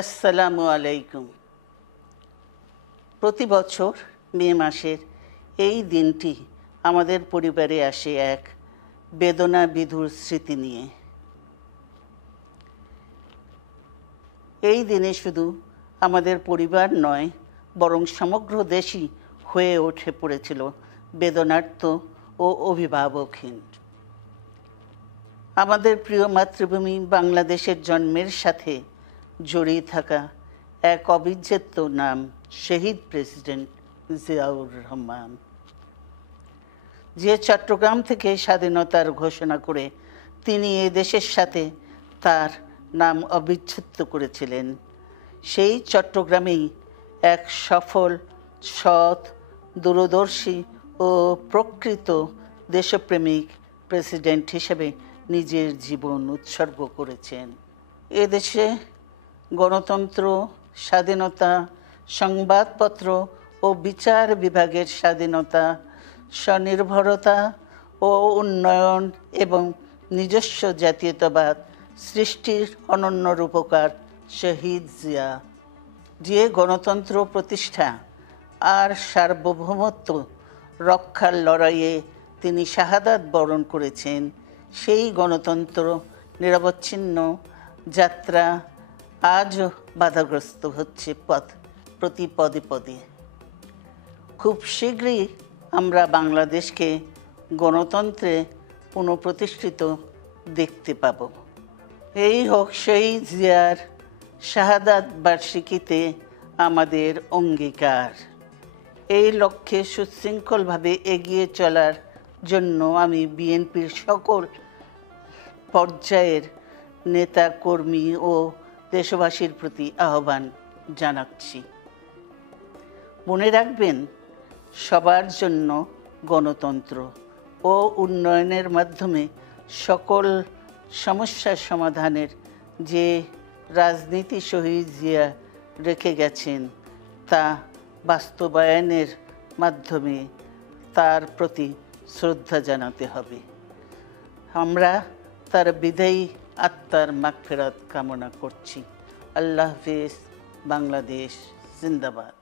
আসসালামু আলাইকুম। প্রতি বছর মে মাসের এই দিনটি আমাদের পরিবারে আসে এক বেদনা বিধুর স্মৃতি নিয়ে। এই দিনে শুধু আমাদের পরিবার নয়, বরং সমগ্র দেশই হয়ে উঠে পড়েছিল বেদনার্ত ও অভিভাবকহীন। আমাদের প্রিয় মাতৃভূমি বাংলাদেশের জন্মের সাথে জড়িয়ে থাকা এক অবিচ্ছেদ্য নাম শহীদ প্রেসিডেন্ট জিয়াউর রহমান, যে চট্টগ্রাম থেকে স্বাধীনতার ঘোষণা করে তিনি এ দেশের সাথে তার নাম অবিচ্ছেদ্য করেছিলেন। সেই চট্টগ্রামেই এক সফল, সৎ, দূরদর্শী ও প্রকৃত দেশপ্রেমিক প্রেসিডেন্ট হিসেবে নিজের জীবন উৎসর্গ করেছেন। এদেশে গণতন্ত্র, স্বাধীনতা, সংবাদপত্র ও বিচার বিভাগের স্বাধীনতা, স্বনির্ভরতা ও উন্নয়ন এবং নিজস্ব জাতীয়তাবাদ সৃষ্টির অনন্য রূপকার শহীদ জিয়া, যে গণতন্ত্র প্রতিষ্ঠা আর সার্বভৌমত্ব রক্ষার লড়াইয়ে তিনি শাহাদাত বরণ করেছেন, সেই গণতন্ত্র নিরবচ্ছিন্ন যাত্রা আজও বাধাগ্রস্ত হচ্ছে প্রতি পদে পদে। খুব শীঘ্রই আমরা বাংলাদেশকে গণতন্ত্রে পুনঃপ্রতিষ্ঠিত দেখতে পাব। এই হোক শহীদ জিয়ার শাহাদাত বার্ষিকীতে আমাদের অঙ্গীকার। এই লক্ষ্যে সুশৃঙ্খলভাবে এগিয়ে চলার জন্য আমি বিএনপির সকল পর্যায়ের নেতা কর্মী ও দেশবাসীর প্রতি আহ্বান জানাচ্ছি। মনে রাখবেন, সবার জন্য গণতন্ত্র ও উন্নয়নের মাধ্যমে সকল সমস্যার সমাধানের যে রাজনীতি শহীদ জিয়া রেখে গেছেন, তা বাস্তবায়নের মাধ্যমে তার প্রতি শ্রদ্ধা জানাতে হবে। আমরা তার বিদায়ী আত্মার মাগফিরাত কামনা করছি। আল্লাহ হাফেজ। বাংলাদেশ জিন্দাবাদ।